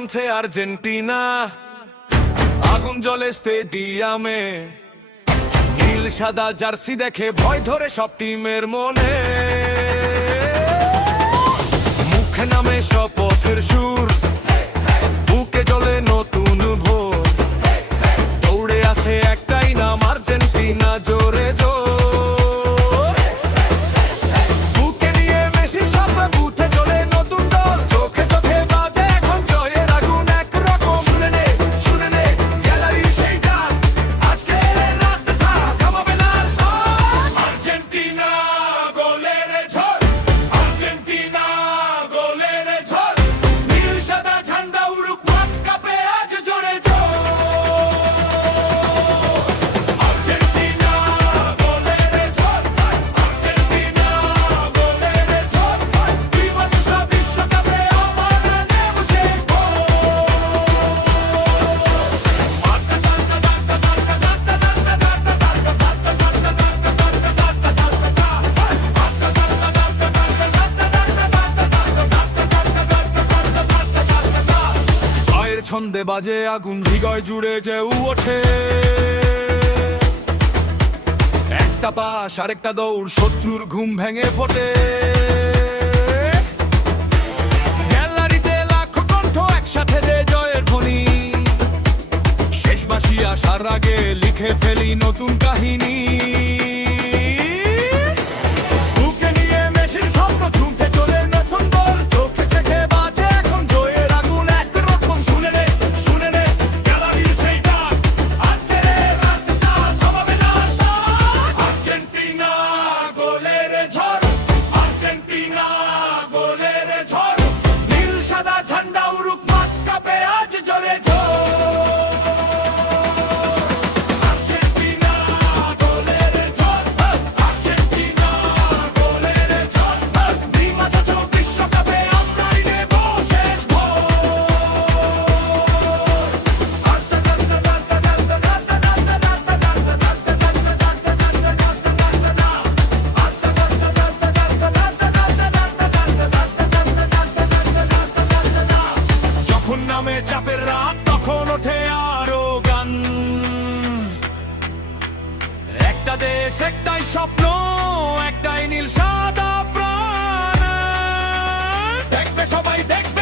নামছে আর্জেন্টিনা, আগুন জ্বলে স্টেডিয়ামে। নীল সাদা জার্সি দেখে ভয় ধরে সব টিমের মনে। মুখে নামে শপথের সুর, বুকে জ্বলে নতুন ভোর। দৌড়ে আসে একটাই নাম, আর্জেন্টিনা জোরে জোর। বুকে নিয়ে মেসি সব বুথে চলে নতুন দল। চোখে চোখে বাজে এখন জয়ের আগুন একরকম। শুনে নে গ্যালারির সেই গান, আজকে রাতটা থামাবে না। আর্জেন্টিনা গোলের ঝড়, আর্জেন্টিনা গোলের ঝড়। নীল সাদা ঝান্ডা উড়ুক, মাঠ কাঁপে আজ জোরে জোর। আর্জেন্টিনা গোলের ঝড়, আর্জেন্টিনা গোলের ঝড়। বিপদ সব বিশ্বকাপে আমার নেব শেষ ভোর। পায়ের ছন্দে বাজে আগুন, হৃদয় জুড়ে যেউ ওঠে। একটা পাস আরেকটা দৌড়, শত্রুর ঘুম ভেঙে ফোটে। গ্যালারিতে লাখো কণ্ঠ একসাথে দে জয়ের ধ্বনি। শেষ বাঁশি আসার আগে লিখে ফেলি নতুন কাহিনী। বুকে নিয়ে মেসির স্বপ্ন ঝুমতে চলে নতুন দল। চোখে চোখে বাজে এখন জয়ের আগুন একরকম। শুনে নে গ্যালারির সেই ডাক, আজকের রাতটা থামাবে না। আর্জেন্টিনা গোলের ঝড়, আর্জেন্টিনা গোলের ঝড়। নীল সাদা ঝান্ডা উড়ুক, মাঠ কাঁপে আজ জোরে জোর। আর্জেন্টিনা গোলের ঝড়, আর্জেন্টিনা গোলের ঝড়। দ্বিমাত্রিক বিশ্বকাপে আমরাই নেব শেষ ভোর। যখন নামে চাপের রাত, তখন ওঠে আরো গান। একটা দেশ, একটাই স্বপ্ন, একটাই নীল সাদা প্রাণ। দেখবে সবাই দেখবে